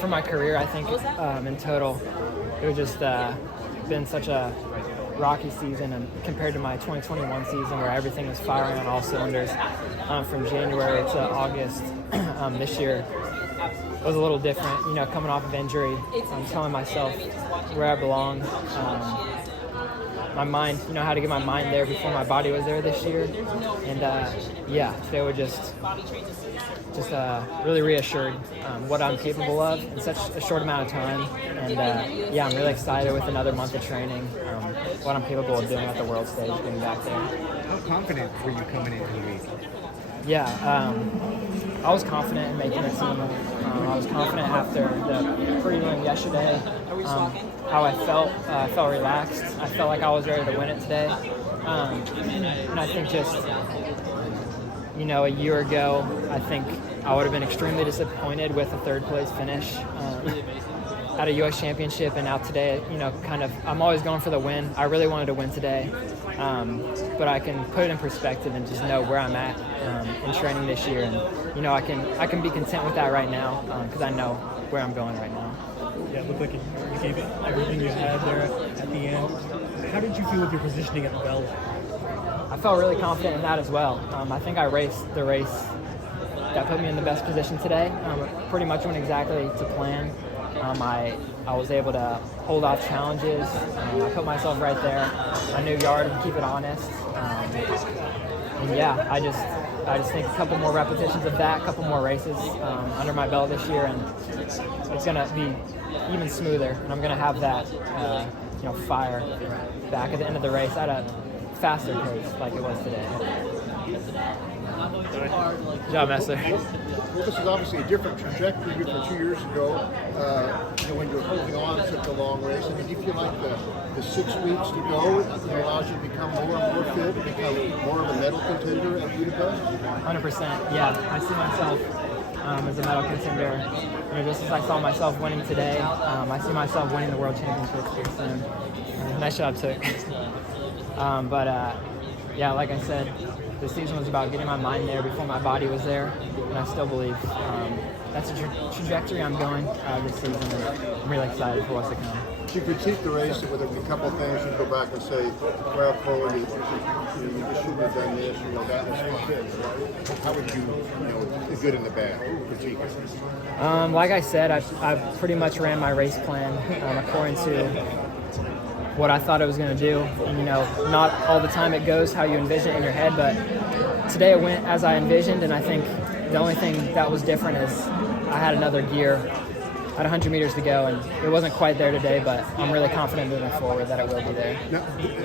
For my career, I think in total, it was just been such a rocky season, and compared to my 2021 season where everything was firing on all cylinders from January to August. This year was a little different, coming off of injury. I'm telling myself where I belong. My mind, how to get my mind there before my body was there this year. And today was just really reassured what I'm capable of in such a short amount of time. And I'm really excited with another month of training, what I'm capable of doing at the world stage, getting back there. How confident were you coming into the week? I was confident in making the team. I was confident after the prelim yesterday. How I felt relaxed. I felt like I was ready to win it today. And I think just, a year ago, I think I would have been extremely disappointed with a third place finish at a U.S. championship. And now today, I'm always going for the win. I really wanted to win today. But I can put it in perspective and just know where I'm at in training this year. And, I can be content with that right now because I know where I'm going right now. Yeah, it looked like you gave it everything you had there at the end. How did you feel with your positioning at the bell? I felt really confident in that as well. I think I raced the race that put me in the best position today. Pretty much went exactly to plan. I was able to hold off challenges. I put myself right there. I knew yard and keep it honest. I just think a couple more repetitions of that, a couple more races under my belt this year, and it's going to be even smoother. And I'm going to have that, fire back at the end of the race at a faster pace like it was today. Good job, Messer. Well, this is obviously a different trajectory from 2 years ago. When you were holding on such a long race, do you feel like the 6 weeks to go allows you to become more and more fit, and become more of a medal contender at Budapest? 100%. Yeah, I see myself as a medal contender. Just as I saw myself winning today, I see myself winning the World Championships pretty soon. Nice job, Took. Like I said, the season was about getting my mind there before my body was there, and I still believe that's a trajectory I'm going this season, and I'm really excited for what's to come. If you critique the race with a couple of things, you go back and say, well, Cole, you just shouldn't have done this, that was fun. How would you, the good and the bad, critique it? Like I said, I pretty much ran my race plan according to what I thought it was going to do. And, not all the time it goes how you envision it in your head, but today it went as I envisioned, and I think the only thing that was different is I had another gear at 100 meters to go, and it wasn't quite there today, but I'm really confident moving forward that it will be there. Now,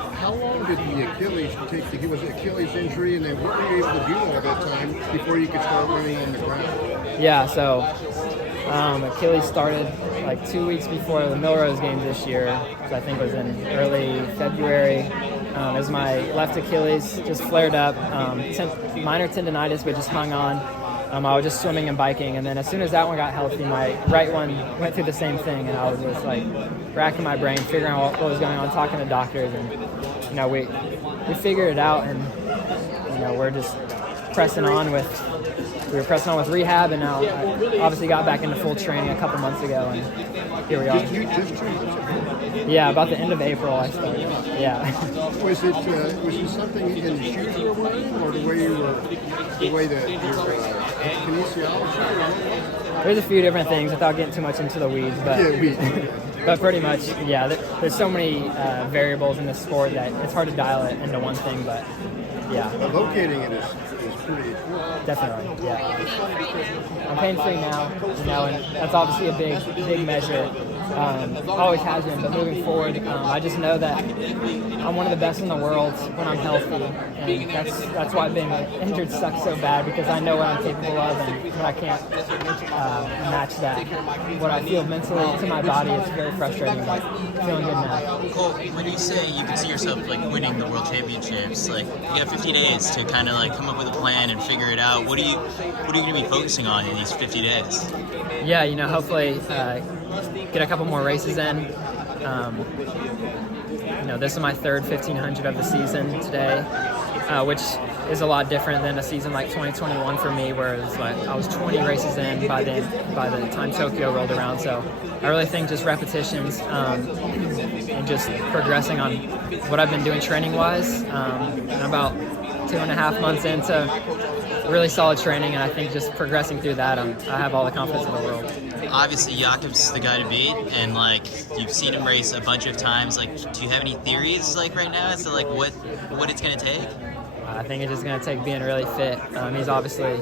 how long did the Achilles take to give us an Achilles injury, and then what were you able to do all that time before you could start running on the ground? Yeah, so Achilles started like 2 weeks before the Millrose games this year, which I think was in early February. As my left Achilles just flared up, minor tendonitis, but just hung on. I was just swimming and biking, and then as soon as that one got healthy, my right one went through the same thing, and I was just like racking my brain, figuring out what was going on, talking to doctors, and we figured it out, and we're just pressing on with rehab, and now I obviously got back into full training a couple months ago, and here we are. Yeah, about the end of April I started. Yeah. Was it something in the shoes you were wearing, or the way your kinesiology? There's a few different things without getting too much into the weeds, but but pretty much, yeah. There's so many variables in this sport that it's hard to dial it into one thing, but yeah. But locating it is pretty important. Definitely, yeah. I'm pain-free now, and that's obviously a big measure. Always has been, but moving forward, I just know that I'm one of the best in the world when I'm healthy, and that's why being injured sucks so bad, because I know what I'm capable of, and when I can't match that, what I feel mentally to my body, it's very frustrating, but feeling good now. Cole, when you say you can see yourself winning the World Championships, you have 50 days to kind of come up with a plan and figure it out. What are you going to be focusing on in these 50 days? Yeah, hopefully get a couple more races in. This is my third 1500 of the season today, which is a lot different than a season like 2021 for me, where it was like I was 20 races in by the time Tokyo rolled around. So I really think just repetitions and just progressing on what I've been doing training-wise. And about 2.5 months into really solid training, and I think just progressing through that, I have all the confidence in the world. Obviously, Jakob's the guy to beat, and like you've seen him race a bunch of times. Like, do you have any theories like right now as to like what it's gonna take? I think it's just gonna take being really fit. He's obviously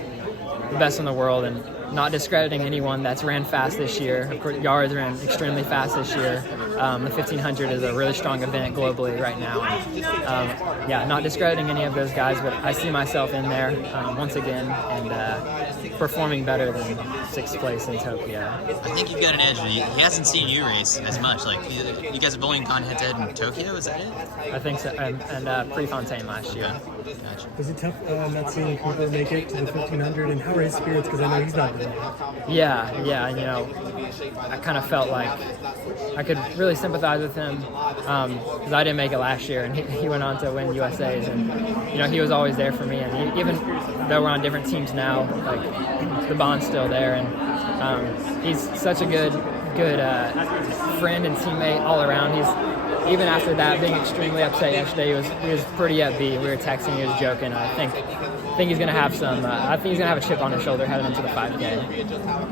the best in the world, and not discrediting anyone that's ran fast this year. Of course, Yara's ran extremely fast this year. The 1500 is a really strong event globally right now. And, yeah, not discrediting any of those guys, but I see myself in there once again and performing better than 6th place in Tokyo. I think you've got an edge. He hasn't seen you race as much. Like you guys have only gone head-to-head in Tokyo. Is that it? I think so, and Prefontaine last year. Gotcha. Was it tough not seeing Cooper make it to the 1500, and how are his spirits? Because I know he's not doing it. Yeah, you know, I kind of felt like I could really sympathize with him because I didn't make it last year, and he went on to win USA's, and you know, he was always there for me, and even though we're on different teams now, like the bond's still there, and he's such a good friend and teammate all around. Even after that, being extremely upset yesterday, he was pretty upbeat. We were texting, he was joking. I think he's gonna have some. I think he's gonna have a chip on his shoulder heading into the 5K.